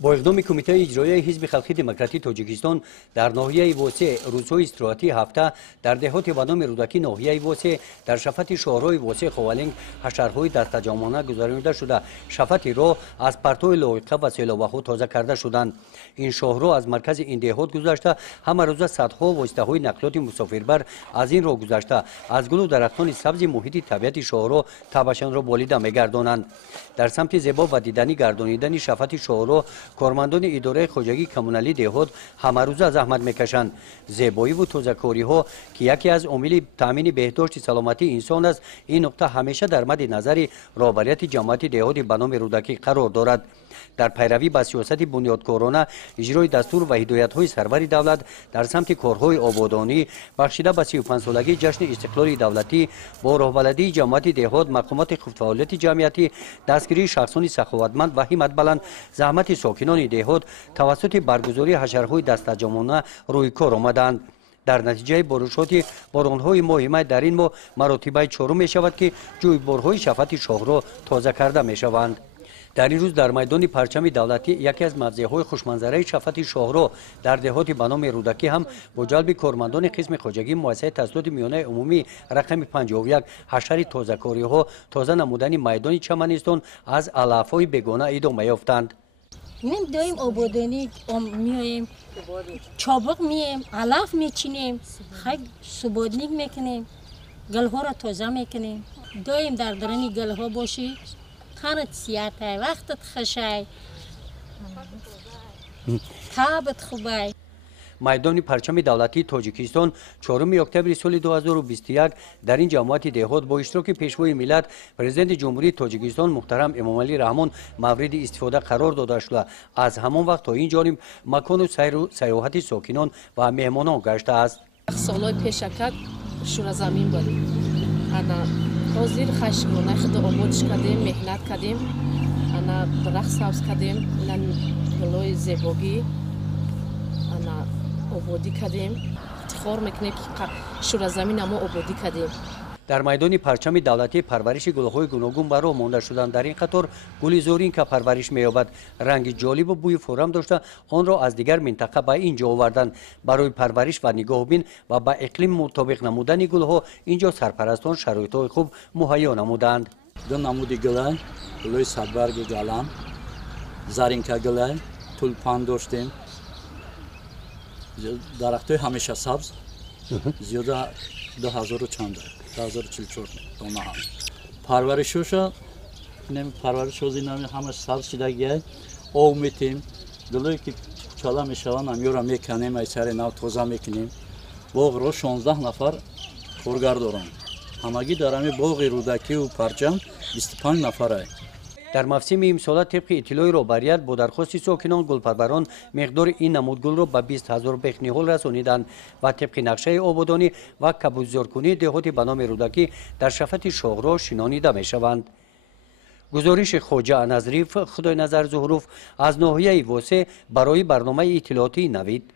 با اقدام کمیته اجرایی حزب خلقی دموکراتیک تاجیکستان در ناحیه واسع روزهای استراحتی هفته در دهات بنام رودکی ناحیه واسع در شفت شهرهای واسع خوالنگ حشرهای دستجمعانه گذرانده شده. شفت را از پرتو لاحقه و سیلاب‌ها تازه کرده شدند. این شهرها از مرکز این دهات گذشته همه روز صدها واسطه‌های نقلیات مسافربر از این راه گذشته از گل و درختان سبز محیط طبیعت شهرها تبشان را بالیده می‌گردانند. در سمت زیبا و دیدنی گردانیدن شفت شهرها کارمندان اداره خواجگی کمونالی دهات همه روزه زحمت میکشند. زیبایی و تازه‌کاری ها که یکی از عامل تامین بهداشت سلامتی انسان است، این نقطه همیشه در مد نظر رهبریت جماعت دهات به نام رودکی قرار دارد. در پیروی به سیاست بنیادکارانه اجرای دستور و هدایت‌های سرور دولت در سمت کارهای آبادانی بخشیده به 35 سالگی جشن استقلال دولتی با راهبردی جماعت دهات مقامات خودفعالیت جمعیتی دستگیری شخصان سخاوتمند و همت بلند زحمت ساکنان دهات توسط برگزاری حشرهای دستجمعانه روی کار آمدند. در نتیجه بارشات باران‌های ماه می در این ماه مراتب چهارم می شود که جویبارهای شفت شهر را تازه کرده می شوند. در این روز در میدان پرچم دولتی یکی از موضع‌های خوشمنظره شفت شهرها در دهات به نام رودکی هم با جلب کارمندان قسم خواجگی مؤسسه تسهیلات میانه عمومی رقم 51 حشر تازه‌کاری‌ها تازه نمودن میدان چمنستان از علف‌های بیگانه ادامه یافتند. نیم دایم آبادانی میایم چابق میایم علف میچینیم خیلی سبودنیک میکنیم گلها را تازه میکنیم دایم در درنی گلها باشی خانت سیاته وقتت خشای تابت خوبای. میدان پرچم دولتی تاجیکستان 4 اکتبر سال 2021 در این جماعت دهات با اشتراک پیشوای ملت پرزیدنت جمهوری تاجیکستان محترم امامعلی رحمان مورد استفاده قرار داده شده. از همان وقت تا این جانب مکان و سیاحت ساکنان و مهمانان گشته است. سالهای پیشکت شور زمین بود. انا حاضر خشمانه خود آبادش کردیم، مهنت کردیم، انا درخت سبز کردیم، گلای زیبایی انا آبادی کردیم. افتخار میکنیم که شور زمین ما آبادی کردیم. در میدان پرچم دولتی پرورش گل‌های گوناگون برای مانده شدن. در این قطار گل زورین که پرورش می‌یابد رنگ جالب و بوی فورم داشته آن را از دیگر منطقه به اینجا آوردند. برای پرورش و نگاهبین و با اقلیم مطابق نمودن گل‌ها اینجا سرپرستان شرایط‌های خوب مهیا نمودند. دو نمود گل، گل‌های صدبرگ گلم، زرینکا گل، تولپان داشتیم. درخت‌های همیشه سبز. زیاده 2000 چند 2044 دونه هم پرورشش نمی پرورشوزی نمی همه سبز شده گیاه او میتیم گلوی که چاله میشوند هم یورا میکنیم ای سر نو توزه میکنیم باغ رو 16 نفر کارگر دارم همگی در همی باغ رودکی و پرچم 25 نفره. در موسم امسال طبق اطلاع رهبریت با درخواست ساکنان گلپروران مقدار این نمود گل را به 20,000 بیخ نهال رسانیدند و طبق نقشه آبادانی و کبوتزارکنی دهات به نام رودکی در شفت شاغرا شنانیده می شوند. گزارش خواجه نظریف خدای نظر ظهروف از ناحیه واسع برای برنامه اطلاعاتی نوید.